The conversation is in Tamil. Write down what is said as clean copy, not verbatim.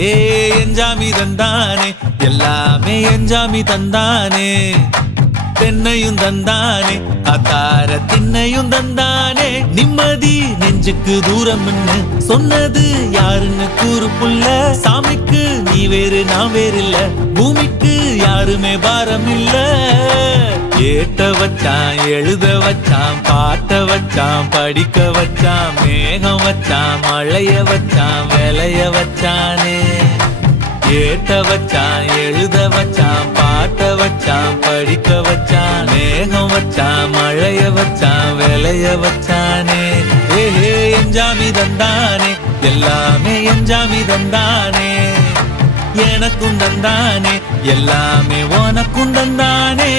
ஏ எஞ்சாமி தந்தானே எல்லாமே எஞ்சாமி தந்தானே தென்னையும் தந்தானே அத்தார திண்ணையும் தந்தானே நிம்மதி நெஞ்சுக்கு தூரம் சொன்னது யாருன்னு கூறு புள்ள சாமிக்கு நீ வேறு நான் வேறு இல்ல பூமிக்கு யாருமே பாரம் இல்ல ஏத்த வச்சான் எழுத வச்சான் பாட்ட வச்சான் படிக்க வச்சான் மேகம் வச்சான் மழைய வச்சான் விளைய வச்சானே ஏத்த வச்சான் எழுத வச்சான் பாட்ட வச்சான் படிக்க வச்சான் மேகம் வச்சான் மழைய வச்சான் விளைய வச்சானே ஏஹே எஞ்சாமி தந்தானே எல்லாமே எஞ்சாமி தந்தானே எனக்கும் தந்தானே எல்லாமே உனக்கும் தந்தானே